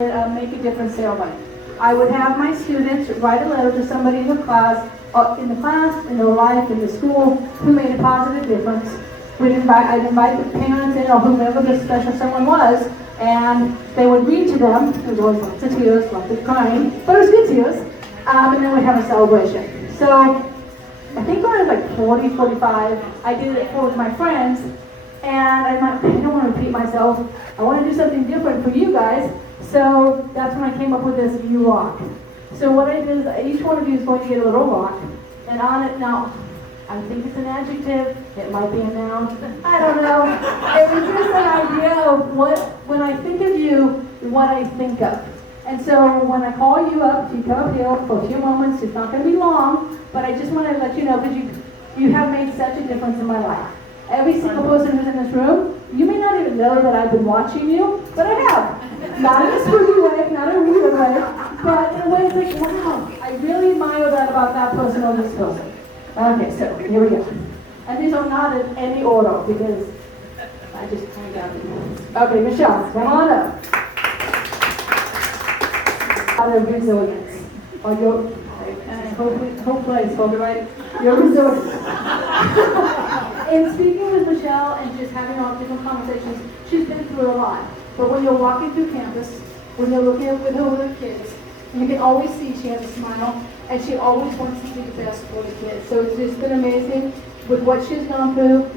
Make a difference ceremony. I would have my students write a letter to somebody in the class, in their life, in the school, who made a positive difference. I'd invite the parents in, or whomever the special someone was, and they would read to them. There was always lots of tears, lots of crying, but it was good tears. And then we'd have a celebration. So I think when I was like 40, 45, I did it for my friends, and I'm like, I don't want to repeat myself. I want to do something different for you guys. So that's when I came up with this You Rock. So what I did is each one of you is going to get a little rock, and on it now, I think it's an adjective, it might be a noun, I don't know. It was just an idea of when I think of you, what I think of. And so when I call you up, you come up here for a few moments, it's not going to be long, but I just want to let you know because you have made such a difference in my life. Every single person who's in this room, you may not even know that I've been watching you, but I have. Not in a spooky way, not in a weird way, but in a way it's like, wow, I really admire that about that person or this person. Okay, so here we go. And these are not in any order because I just kind of got them. Okay, Michelle, come on up. Out of resilience. Or your, hopefully I spoke it right. Your resilience. In speaking with Michelle and just having all different conversations, she's been through a lot. But when you're walking through campus, when you're looking at with her with her kids, you can always see she has a smile, and she always wants to do the best for the kids. So it's just been amazing with what she's gone through,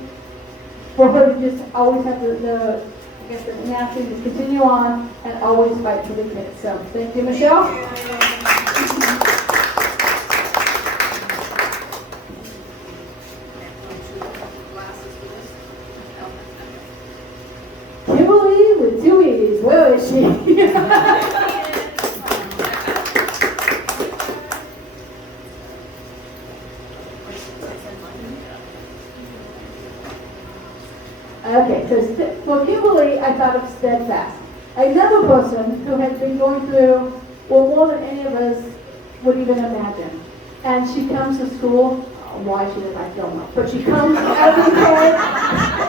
for her to just always have the tenacity to continue on and always fight for the kids. So thank you, Michelle. Kimberly with 2 E's. Where is she? Okay, so for Kimberly, I thought of steadfast. Another person who has been going through, well, more than any of us would even imagine. And she comes to school, why she did I don't know, but she comes every day.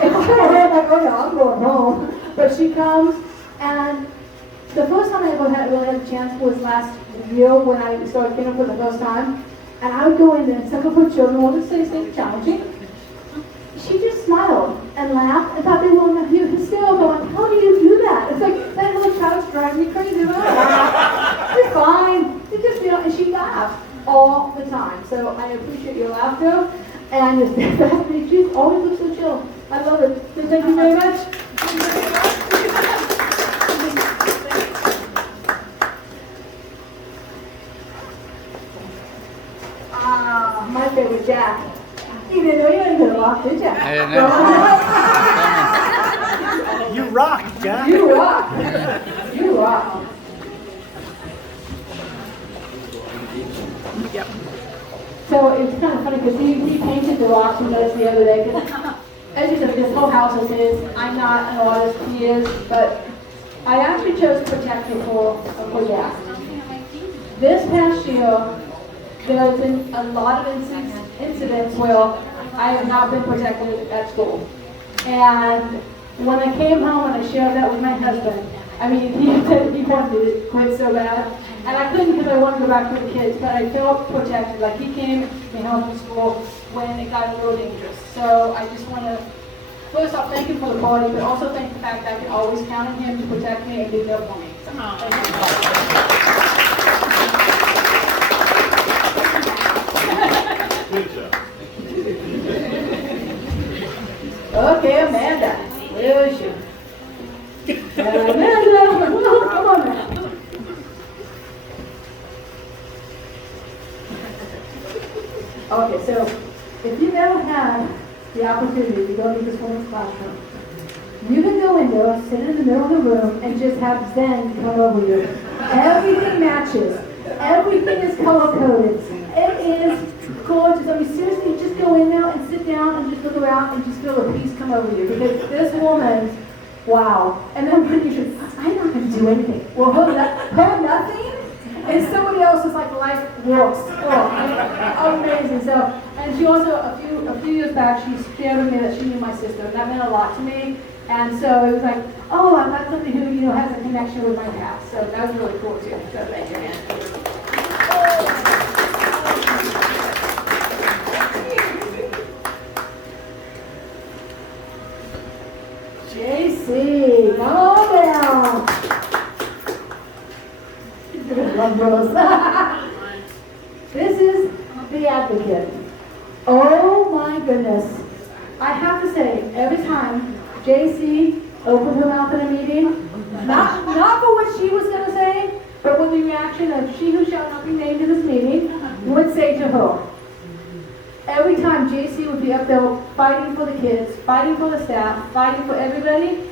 It's like, oh yeah, I'm going home. But she comes, and the first time I ever really had a chance was last year when I started kindergarten for the first time. And I would go in there, and some of her children wanted to say something challenging. She just smiled and laughed and thought they were hysterical. I'm like, how do you do that? It's like, that little child's driving me crazy. You're fine. You just, and she laughed all the time. So I appreciate your laughter. And she always looks so chill. I love it. So thank you very much. My favorite Jack. You didn't know you were going to walk, did you? I didn't know. You rock, Jack. You rock. You rock. Yep. So it's kind of funny because he painted the rocks and noticed the other day. As you said, this whole house is his. I'm not an artist, he is, but I actually chose to protect you for Jack. This past year, there's been a lot of incidents where I have not been protected at school. And when I came home and I shared that with my husband, I mean, he said he wanted to quit so bad. And I couldn't because I wanted to go back to the kids, but I felt protected. Like he came home from school when it got a little dangerous. So I just want to, first off, thank you for the party, but also thank the fact that I can always count on him to protect me and be there for me. So, thank you. Good job. Okay, Amanda. Where is she? Amanda! Come on now. Okay, so if you've ever had the opportunity to go to this woman's classroom, you can go in there, sit in the middle of the room, and just have Zen come over you. Everything matches. Everything is color-coded. It is gorgeous. I mean, seriously, just go in there and sit down and just look around and just feel the peace come over you. Because this woman, wow. And then when you should, I'm not going to do anything. Well, her nothing, and somebody else's like life works. Oh, amazing. So, and she also, a few years back, she shared with me that she knew my sister, and that meant a lot to me. And so it was like, oh, I've got somebody who, has a connection with my past. So that was really cool too. So thank you, man. JC, come on down. Love Rose. This is the advocate. Oh my goodness. I have to say, every time JC opened her mouth in a meeting, not for what she was going to say, but with the reaction of she who shall not be named in this meeting would say to her. Every time JC would be up there fighting for the kids, fighting for the staff, fighting for everybody,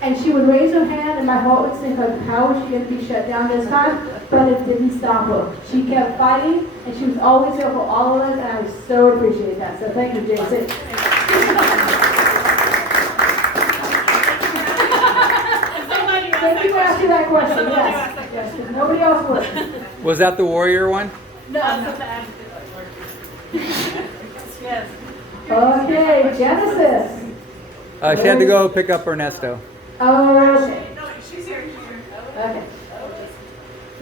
and she would raise her hand and my heart would sink like, how is she going to be shut down this time? But it didn't stop her. She kept fighting and she was always there for all of us, and I so appreciate that. So thank you, JC. Thank you for asking that question. Yes, because nobody else would. Was that the warrior one? No. Yes. Okay, Genesis. She had to go pick up Ernesto. Oh, okay. No, she's here. Okay.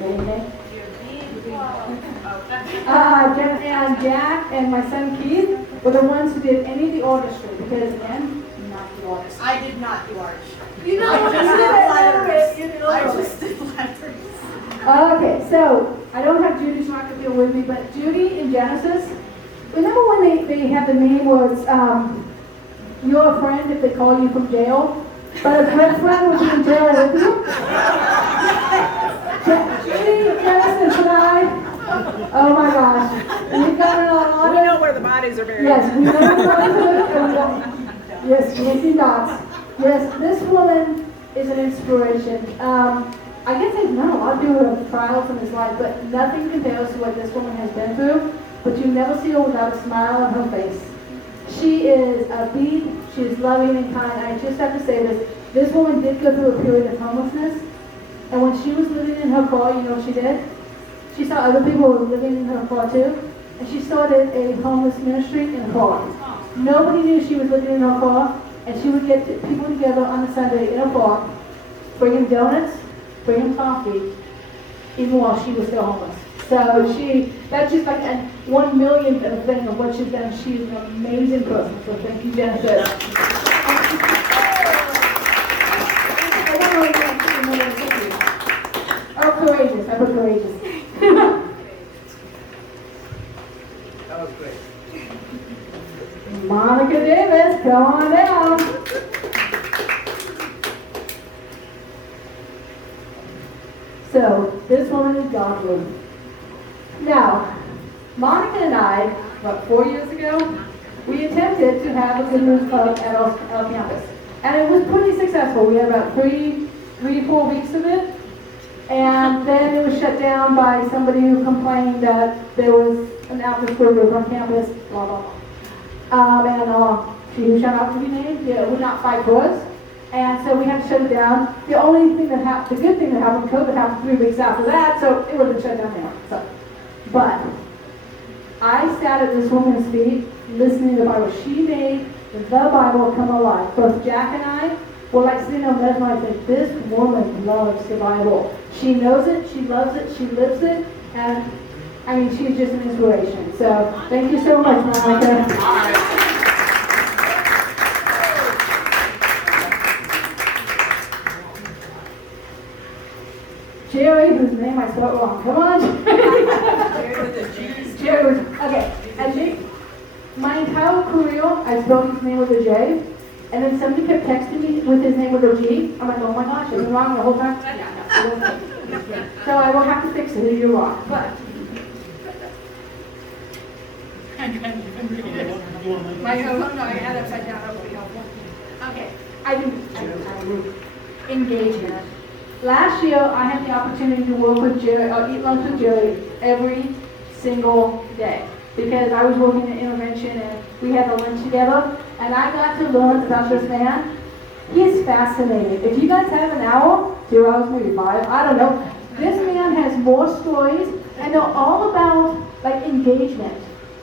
Anything? Oh, And Jack and my son Keith were the ones who did any of the orchestra because again, not the orchestra. I did not do art. You know, I just did letters. I letters. just did letters. Okay, so I don't have Judy's Rockabilly with me, but Judy in Genesis, remember when they have the name where it's you're a friend if they call you from jail, but a good friend would be in jail with you? Judy, Genesis, and I, oh my gosh, we've got it on. We know where the bodies are buried. Yes, we know what yes, Nancy Knox. Yes, this woman is an inspiration. I guess I've known a lot of people have trials in his life, but nothing compares to what this woman has been through. But you never see her without a smile on her face. She is upbeat, she is loving and kind. I just have to say this woman did go through a period of homelessness. And when she was living in her car, you know what she did? She saw other people who were living in her car too. And she started a homeless ministry in a car. Nobody knew she was living in her car. And she would get people together on a Sunday in a park, bring them donuts, bring them coffee, even while she was still homeless. So that's just like a 1 millionth of a thing of what she's done. She's an amazing person. So thank you, Genesis. Oh, courageous. I put courageous. That was great. Monica Davis, come on down. So, this woman is godly. Now, Monica and I, about 4 years ago, we attempted to have a good news club at our campus. And it was pretty successful. We had about three to 4 weeks of it. And then it was shut down by somebody who complained that there was an after-school group on campus, blah, blah, blah. She who shall not be named, would not fight for us. And so we had to shut it down. The only thing that happened, the good thing that happened, COVID happened 3 weeks after that, so it would have been shut down now. So, but I sat at this woman's feet listening to the Bible. She made the Bible come alive. Both Jack and I were like sitting there mesmerized, like, this woman loves the Bible. She knows it, she loves it, she lives it, and I mean, she's just an inspiration. So thank you so much, Monica. Jerry, whose name I spelled wrong. Come on, Jerry with a G. Jerry with, okay. And my entire career, I spelled his name with a J. And then somebody kept texting me with his name with a G. I'm like, oh my gosh, is it wrong the whole time? No. So I will have to fix it if you're wrong. But I had it upside down. That would be helpful. Okay. Engagement. Last year, I had the opportunity to work with Jerry, or eat lunch with Jerry every single day because I was working in intervention and we had the lunch together, and I got to learn about this man. He is fascinating. If you guys have an hour, 2 hours, maybe 5, I don't know. This man has more stories, and they're all about like engagement.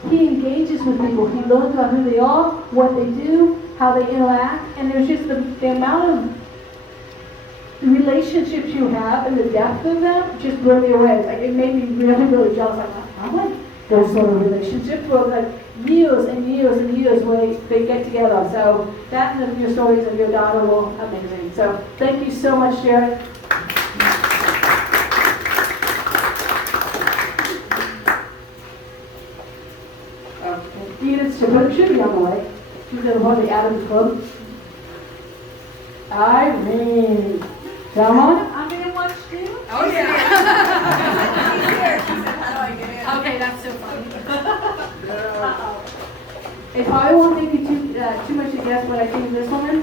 He engages with people. He learns about who they are, what they do, how they interact, and there's just the amount of relationships you have and the depth of them just blew me away. Like, it made me really, really jealous. Like, I want those sort of relationships where like years and years and years where they get together. So that and your stories of your daughter were amazing. So thank you so much, Jared. Edith should be on the way. She's in one of the Adams Club. Irene. Come on. I'm being watched too? Oh, yeah. She's here. She said, how do I get in? Okay, that's so funny. It probably won't take you too much to guess what I think of this woman.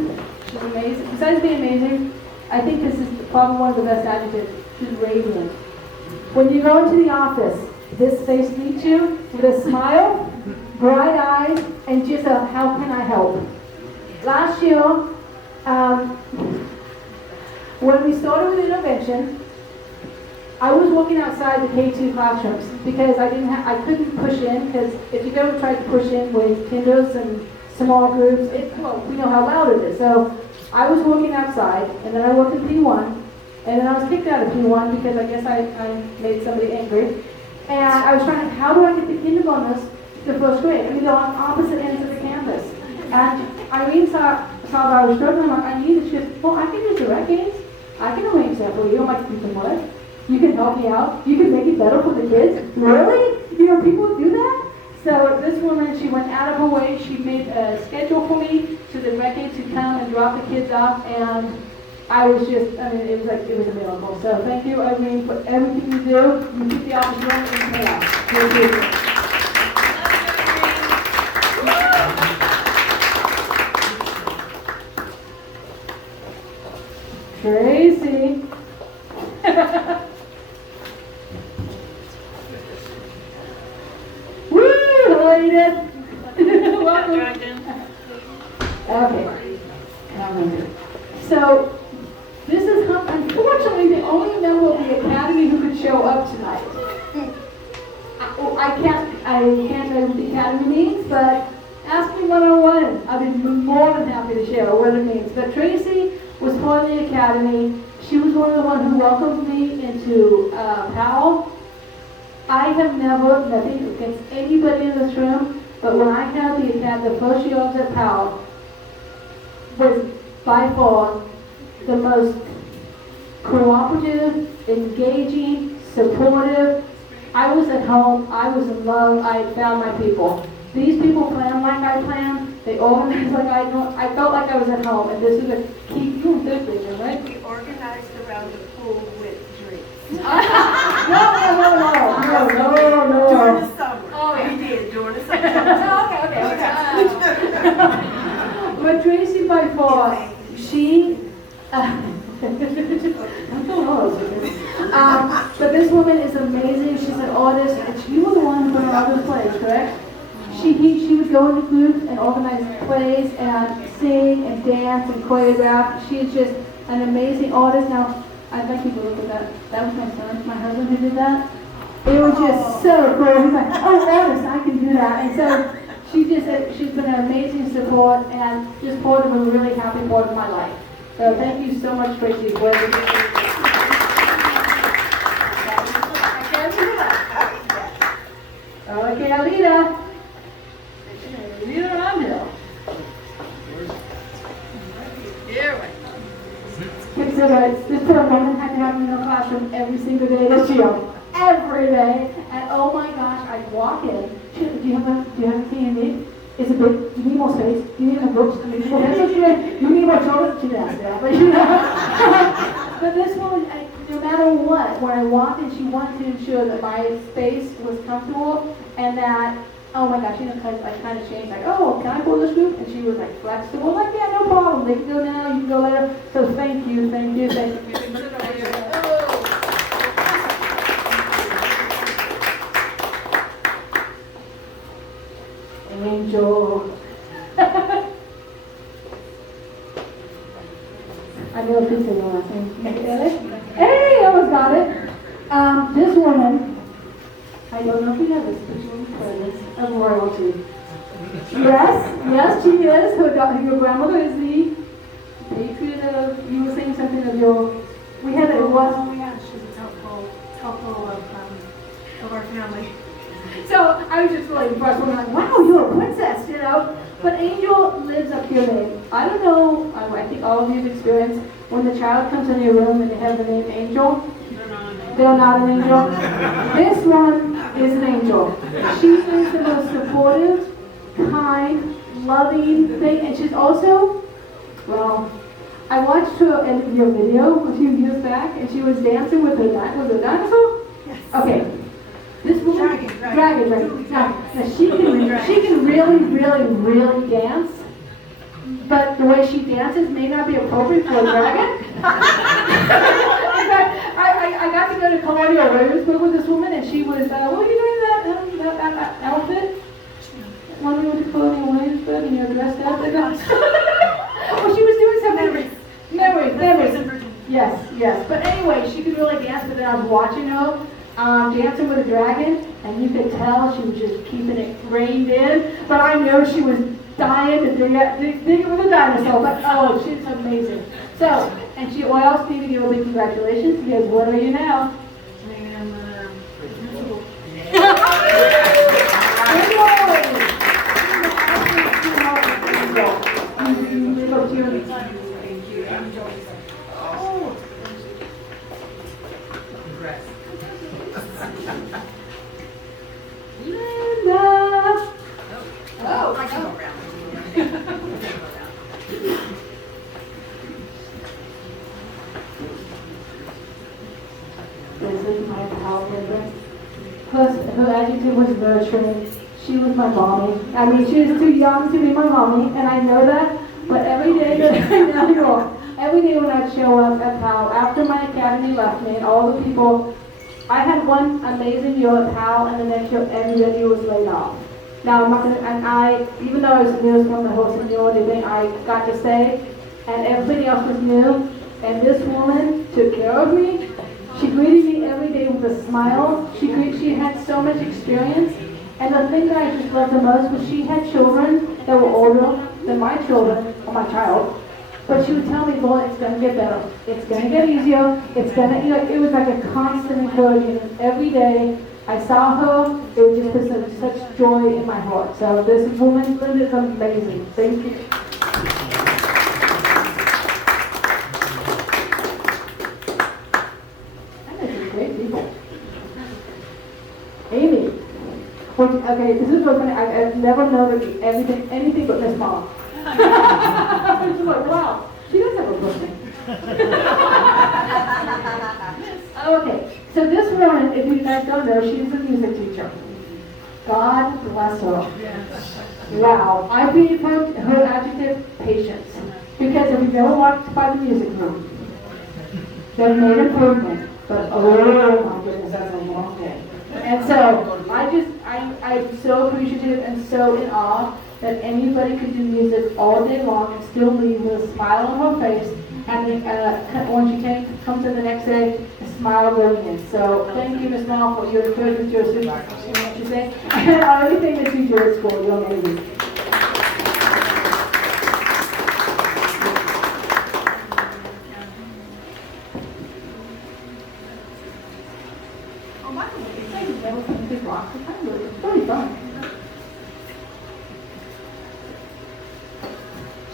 She's amazing. Besides being amazing, I think this is probably one of the best adjectives. She's radiant. When you go into the office, this face meets you with a smile, bright eyes, and just a how can I help? Last year, when we started with intervention, I was walking outside the K2 classrooms because I couldn't push in, because if you've ever tried to push in with kinders and small groups, we know how loud it is. So I was walking outside, and then I walked in P1, and then I was kicked out of P1 because I guess I made somebody angry. And I was trying, how do I get the kindergartners to first grade? I mean, they're on opposite ends of the campus. And Irene saw that I was struggling. I'm like, I need this. She goes, well, I can use direct games. I can arrange that for you. I'm like, you can what? You can help me out. You can make it better for the kids. Really? You know, people do that? So this woman, she went out of her way. She made a schedule for me to the rec aid to come and drop the kids off. And I was just, I mean, it was a miracle. So thank you, Irene, for everything you do. You keep the office running and pay off. Thank you. Tracy. Woo! Hello, Edith. Welcome. Okay. So, this is unfortunately the only member of the Academy who could show up tonight. I can't tell you what the Academy means, but ask me one-on-one. I'll be more than happy to share what it means. But Tracy was part of the Academy. She was one of the ones who welcomed me into Powell. I have never, nothing against anybody in this room, but when I had the first year I was at Powell, was by far the most cooperative, engaging, supportive. I was at home, I was in love, I had found my people. These people plan like I plan, they organize like I do. I felt like I was at home, and this is a key Thursday, right? We organized around the pool with drinks. No. During the summer. Oh, we did, during the summer. Okay. But Tracy, by far, she, but this woman is amazing. She's an artist, and you were the one who put her on this plays, correct? She would go into groups and organize plays and sing and dance and choreograph. She is just an amazing artist. Now, I'd like you to look at that. That was my son, my husband, who did that. It was just so cool. He's like, oh, artist, I can do that. And so she's been an amazing support and just part of a really happy part of my life. So thank you so much, Tracy, for everything. Okay, Alita. Alita Ramhill. So this poor woman had to have me in the classroom every single day this year. Every day. And oh my gosh, I'd walk in. Do you have a candy? Is it big? Do you need more space? Do you need more books? Do you need more pencils? Do you need more children? She didn't ask that, but you know. But this woman, no matter what, when I walked in, she wanted to ensure that my space was comfortable and that, oh my gosh, I kind of changed, like, oh, can I pull this group? And she was like flexible, like, yeah, no problem. They can go now, you can go later. So thank you. Angel. I know if it's in the last name. Hey, I almost got it. This woman, I don't know if you know this, but she was presence of royalty. Yes, she is. Your grandmother is the patriot of, you were saying something of your, we had it was. Oh yeah, she's a couple of our family. So I was just really impressed when I'm like, wow, you're a princess, you know? But Angel lives up your name. I don't know, I think all of you have experienced when the child comes in your room and they have the name Angel. They're not an angel. This one is an angel. She is the most supportive, kind, loving thing, and she's also, well, I watched her edit your video a few years back, and she was dancing with a dinosaur? Yes. Okay. This woman, Dragon. Now, she can really dance, but the way she dances may not be appropriate for a dragon. In fact, I got to go to Colonial Williamsburg with this woman, and she was, what were you doing that outfit? When we went to Colonial Williamsburg and you were dressed up? Oh, she was doing something. Memories. Yes. But anyway, she could really dance, but then I was watching her dancing with a dragon, and you could tell she was just keeping it reined in. But I know she was dying to dig it with a dinosaur. But oh, she's amazing. So, and she, well, I also need to give a big congratulations because what are you now? I am principal. Live up to your Thank you. Oh. Congrats. Linda. Oh, I can go around. This is my pal Linda. Her adjective was nurturing. She was my mommy. I mean, she was too young to be my mommy, and I know that. But every day that I know, every day when I'd show up at PAL, after my academy left me, and all the people, I had one amazing year at PAL, and the next year everybody was laid off. Now I'm not gonna, and I, even though I was new from the whole seniority thing, I got to stay, and everybody else was new, and this woman took care of me. She greeted me every day with a smile. She had so much experience. And the thing that I just loved the most was she had children that were older than my children, or my child. But she would tell me, boy, it's going to get better. It's going to get easier. It's going to, it was like a constant encouragement. And every day I saw her, it would just put such joy in my heart. So this woman, Linda, is amazing. Thank you. Great people. Amy. Okay, this is so funny. I've never known her to be anything but Miss Mom. I'm just like, wow, she does have a birthday. Okay, so this woman, if you guys don't know, she's a music teacher. God bless her. Wow, I gave her adjective patience. Because if you've ever walked by the music room, they've made improvement. But oh my goodness, that's a long day. And so I'm so appreciative and so in awe that anybody could do music all day long and still leave with a smile on her face. And when she comes in the next day, a smile going in. So thank you, Ms. Mel, for your encouragement, your assistance, what you say, and everything that you do at school. You're amazing.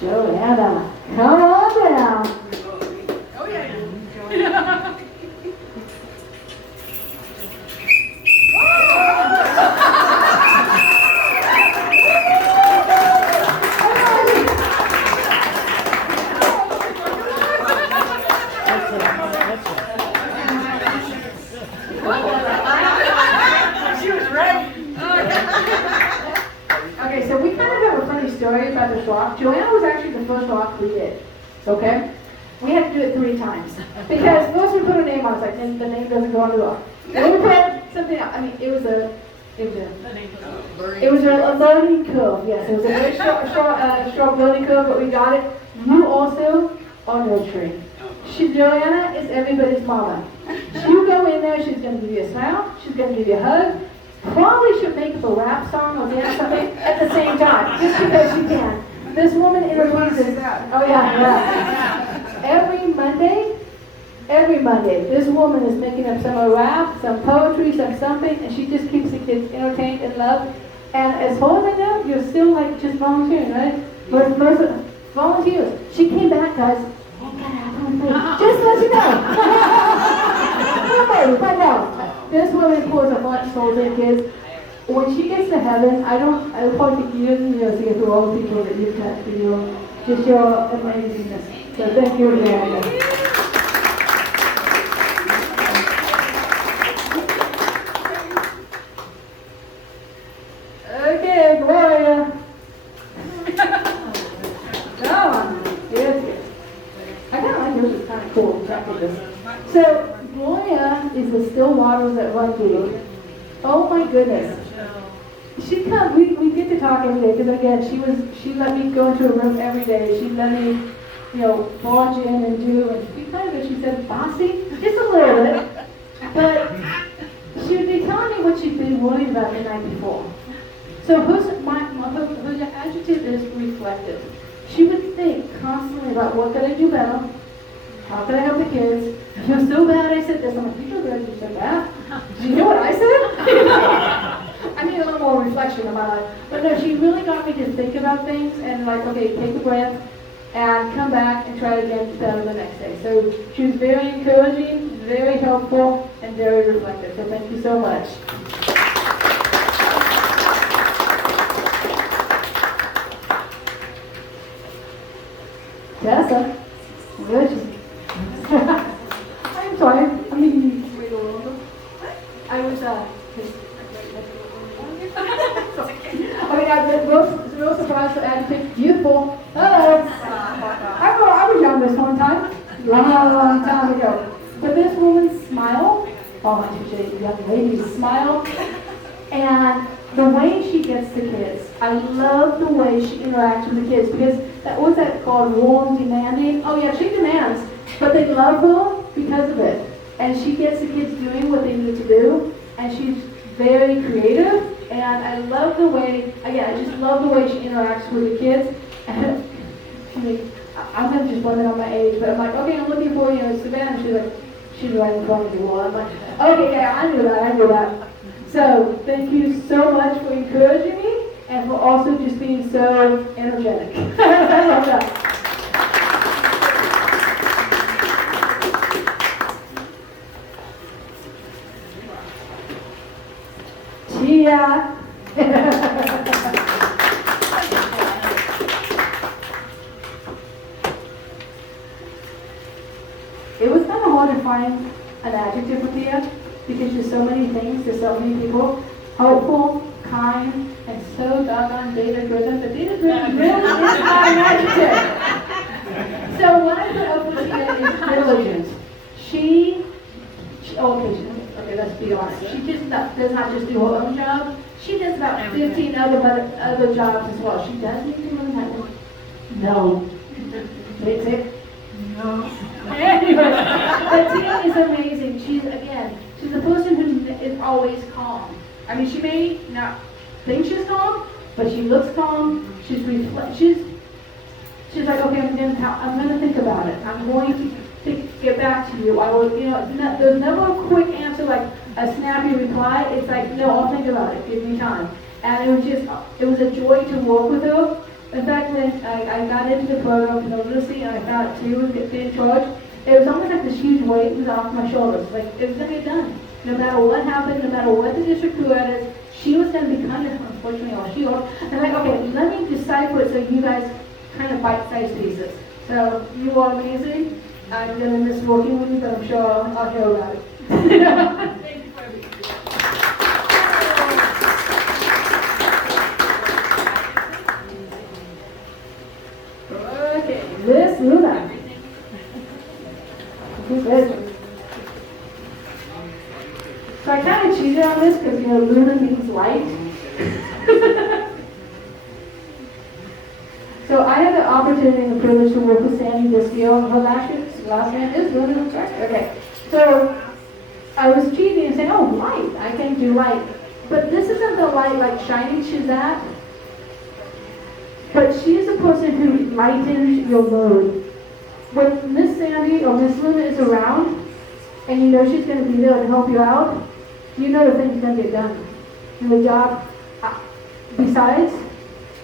Joanna, come on down. Oh, yeah. She was ready. Okay, so we kind of have a funny story about this walk. Joanna was actually the first walk we did, okay? We had to do it 3 times. Because once we put a name on it, it's like, the name doesn't go on the walk. Then we put something else. I mean, it was a learning curve, yes. It was a very short learning curve, but we got it. You also are nurturing. Joanna is everybody's mama. You go in there, she's going to give you a smile, she's going to give you a hug, probably should make up a rap song or dance something at the same time, just because she can. This woman introduces, oh yeah. Every Monday, this woman is making up some rap, some poetry, some something, and she just keeps the kids entertained and loved. And as far as I know, you're still like just volunteering, right? Most volunteers. She came back, guys. Just let you know. Find out. This woman pours her heart and soul to the kids. When she gets to heaven, I will probably take years and years to get through all the people that you've touched, just your amazingness. So thank you again. Okay, Gloria. Come on. Yes, yes. I kind of like yours. It's kind of cool. Check with this. So, Gloria is the still waters that run through. Oh my goodness. She comes, we get to talk every day, because again, she let me go into a room every day. She let me, barge in and do, and she said, bossy, just a little bit. But she would be telling me what she'd been worried about the night before. So her adjective is reflective. She would think constantly about what can I do better, how can I help the kids. You're so bad I said this. I'm like, you feel good, you said that. Do you know what I said? I need a little more reflection in my life. But no, she really got me to think about things and like, okay, take a breath and come back and try it again better the next day. So she was very encouraging, very helpful, and very reflective. So thank you so much. Tessa, where is she? I'm sorry. I mean, wait a little bit. I was, I'm real surprised for adjective. Beautiful. Hello. I was young this one time. Long time ago. But this woman's smile, all my young ladies smile, and the way she gets the kids. I love the way she interacts with the kids, because what's that called? Warm, demanding? Oh yeah, she demands, but they love her because of it. And she gets the kids doing what they need to do, and she's very creative, and I love the way, I just love the way she interacts with the kids. And I'm gonna just blame it on my age, but I'm like, okay, I'm looking for, Savannah, she's right in front of you. Well, I'm like, okay, yeah, I knew that. So, thank you so much for encouraging me, and for also just being so energetic. I love that. Tia. It was kind of hard to find an adjective for Tia, because there's so many things to so many people. Hopeful, kind, and so doggone data-driven. But data-driven really is not an adjective. So what I put up with Tia is diligent. Okay, let's be honest. She just does not just do her own job. She does about 15 other jobs as well. She does need to learn how to. No. Fix it? No. Anyway, but Tia is amazing. She's a person who is always calm. I mean, she may not think she's calm, but she looks calm. She's like, okay, I'm gonna think about it. I'm going to get back to you. I will, there's never a quick answer like a snappy reply. It's like, no, I'll think about it. Give me time. And it was a joy to work with her. In fact, when I got into the program, Lucy, and I found it too, get in charge, it was almost like this huge weight was off my shoulders. Like, it was going to get done. No matter what happened, no matter what the district crew is, she was going to be kind of, unfortunately, all she was. And like, okay, let me decipher it so you guys kind of bite-sized pieces. So, you are amazing. I'm going to miss working with you, but I'm sure I'll hear about it. Thank you for everything. Okay, this Luna. So I kind of cheated on this because, Luna means light. So I had the opportunity and the privilege to work with Sandy this year. Her last name is Luna. Okay. So I was cheating and saying, oh, light. I can do light. But this isn't the light like shining she's at. But she is a person who lightens your load. When Miss Sandy or Miss Luna is around, and you know she's going to be there to help you out, you know the thing's going to get done. And the job, besides,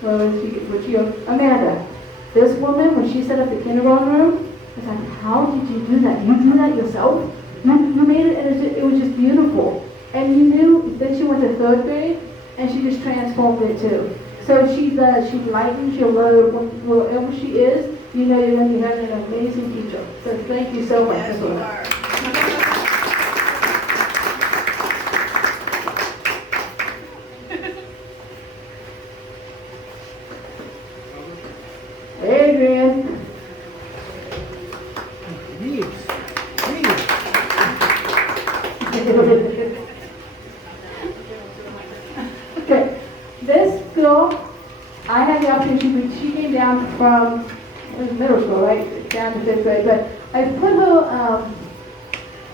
Amanda, this woman, when she set up the kindergarten room, I was like, how did you do that? You do that yourself? You made it, and it was just beautiful. And you knew that she went to third grade, and she just transformed it too. So she does, she lightens your load wherever she is. You know you're going to be having an amazing teacher. So thank you so much. Yes, you are. Adrian. Okay, this girl, I had the opportunity, she came down from it was middle school, right? Down to 5th grade, but I put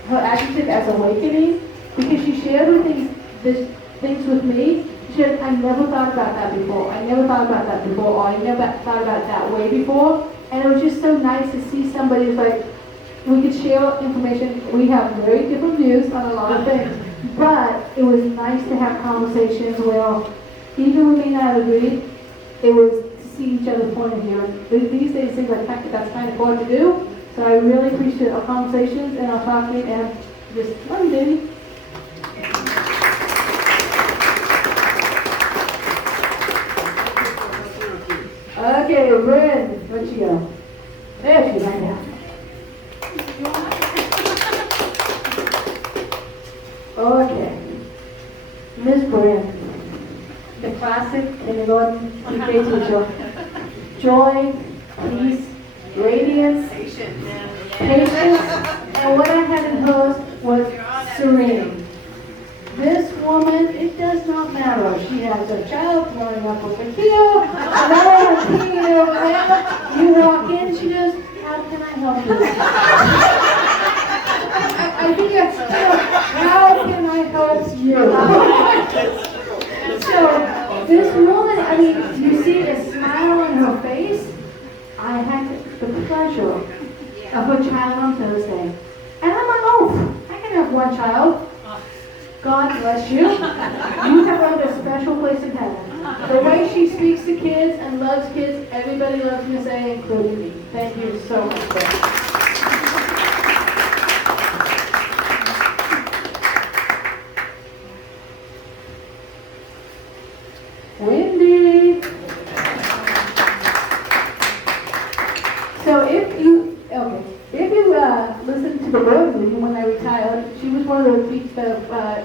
her adjective as awakening because she shared things with me. She said, I never thought about that before. I never thought about that before, or I never thought about it that way before. And it was just so nice to see somebody who's like, we could share information. We have very different views on a lot of things. But it was nice to have conversations where, even when we may not agree, it was to see each other's point of view. These days, things like that's kind of hard to do. So I really appreciate our conversations and our talking, and just love you, baby. Okay, Bryn, where'd she go? There she is right now. Okay. Miss Bryn, the classic kindergarten PK teacher. Joy, peace, radiance, patience, and what I had in hers was serene. This woman, it does not matter. She has a child growing up with a kid, another kid over there. You walk in, she goes, how can I help you? I think that's how can I help you? So this woman, I mean, you see the smile on her face. I had the pleasure of her child on Thursday. And I'm like, oh, I can have one child. God bless you. You have earned a special place in heaven. The way she speaks to kids and loves kids, everybody loves Miss A, including me. Thank you so much. Wendy. So if you listen to the board meeting when I retired, she was one of the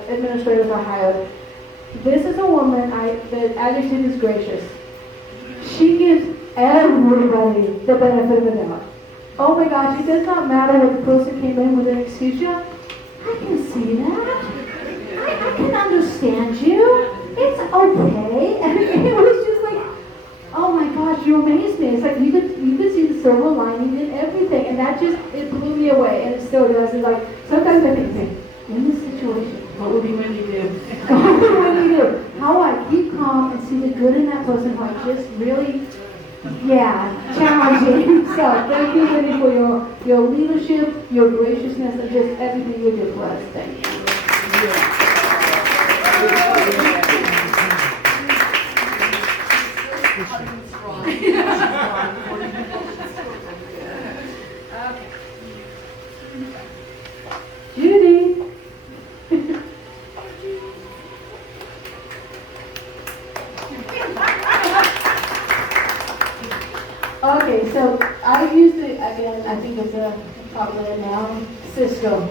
administrators I hired. This is a woman, the adjective is gracious. She gives everybody the benefit of the doubt. Oh my gosh, it does not matter what the person came in with an excuse. I can see that. I can understand you. It's okay. And it was just like, oh my gosh, you amazed me. It's like you could see the silver lining in everything. And that just, it blew me away. And it still does. It's like, sometimes I think, in this situation, what would Wendy do? What would Wendy do? How do I keep calm and see the good in that person who I just really, challenging. So thank you, Wendy, for your leadership, your graciousness, and just everything you do for us. Thank you. Judy. Okay, so I used it again. I think it's a popular noun, sister.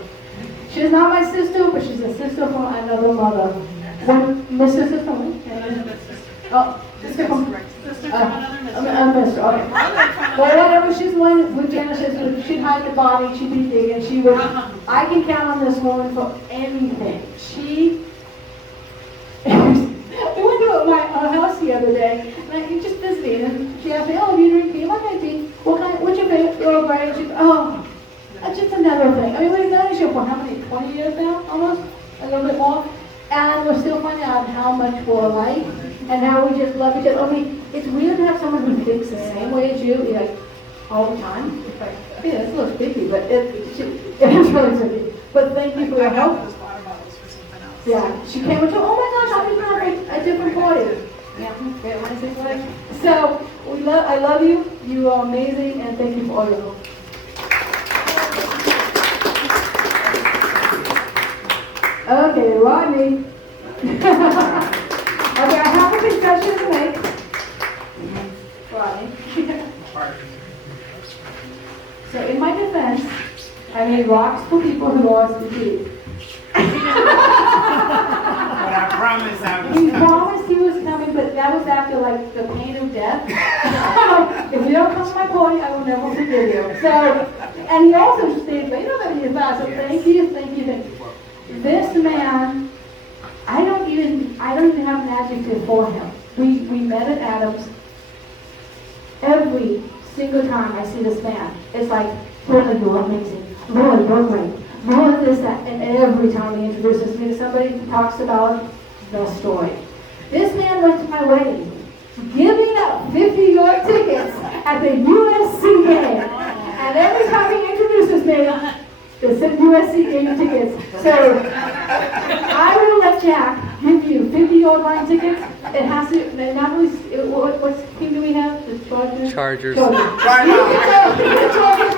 She's not my sister, but she's a sister from another mother. Miss Sister from me? Oh, sister from another mister. Okay. Well, whatever. She's one with Genesis. She'd hide the body. She'd be big, and she would. I can count on this woman for anything. She. We went to our house the other day, and I just visited, and she asked me, "Oh, you drink tea? What kind of tea? What's your favorite Earl Grey?" And she, "Oh, that's just another thing." I mean, we've known each other for how many? 20 years now, almost, a little bit more. And we're still finding out how much we're alike and how we just love each other. I mean, it's weird to have someone who thinks the same way as you, like, all the time. It's like, yeah, it's a little sticky, but it is really sticky. But thank you for your help. Those water bottles for something else. Yeah, she came and said, oh my gosh, I'll be back a different party. Yeah, Wednesday party. So, I love you. You are amazing, and thank you for all your help. Okay, Rodney. Okay, I have a confession to make. Rodney. So in my defense, I made rocks for people who lost the key. But I promise I was He coming. promised he was coming, but that was after like the pain of death. If you don't come to my party, I will never forgive you. So, and he also stayed later than he thought. So thank you, thank you, thank you. This man, I don't even have an adjective for him. We met at Adams. Every single time I see this man, it's like, Lord, you're amazing. Lord, you're great. Lord, this, that. And every time he introduces me to somebody, he talks about the story. This man went to my wedding, giving up 50-yard tickets at the USC game. And every time he introduces me, they said USC game tickets. So I will let Jack give you 50-yard line tickets. It has to, they not only, what team do we have? The Chargers? Chargers. Right You on. can go to the Chargers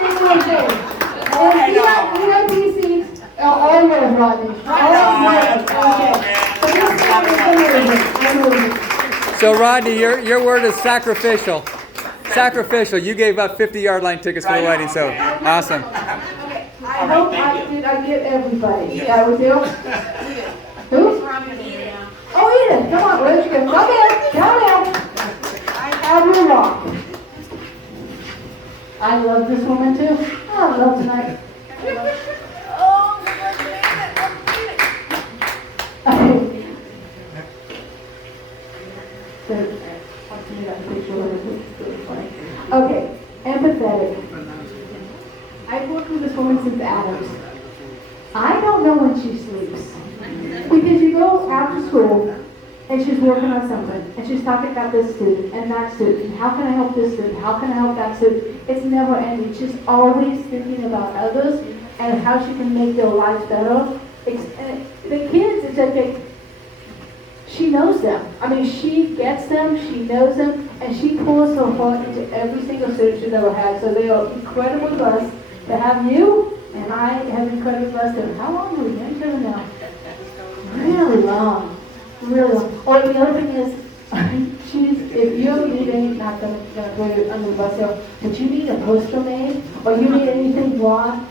game. And VIP seats are all yours, Rodney. All yours. Okay. So this time is amazing. So Rodney, your word is sacrificial. Sacrificial. You gave up 50-yard line tickets for the wedding, so awesome. I hope I get everybody. Yeah, we do. Who? Oh, Edith, come on, where'd you go? Come in, come in. Have your walk. I love this woman too. Oh, I love tonight. Oh, good man. Okay, empathetic. I've worked with this woman since Adams. I don't know when she sleeps. Because you go after school and she's working on something and she's talking about this student and that student. And how can I help this student? How can I help that student? It's never ending. She's always thinking about others and how she can make their lives better. And the kids, it's like she knows them. I mean, she gets them, she knows them, and she pours her heart into every single student she's ever had. So they are incredibly blessed to have you, and I have incredibly blessed them. How long have we been together now? Really long. Really long. Or the other thing is, if you ever need any, not gonna throw you under the bus here, but you need a poster made, or you need anything drawn,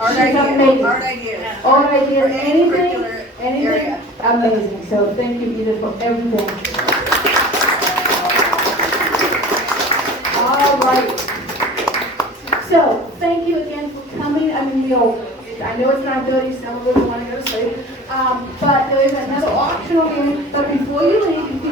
Art she's ideas. amazing. Art ideas. All ideas, For any anything, particular anything, area. amazing. So thank you, Edith, for everything. All right. So thank you again for coming. I mean, I know it's 9:30, some of us want to go to sleep. But there's another optional game. But before you leave,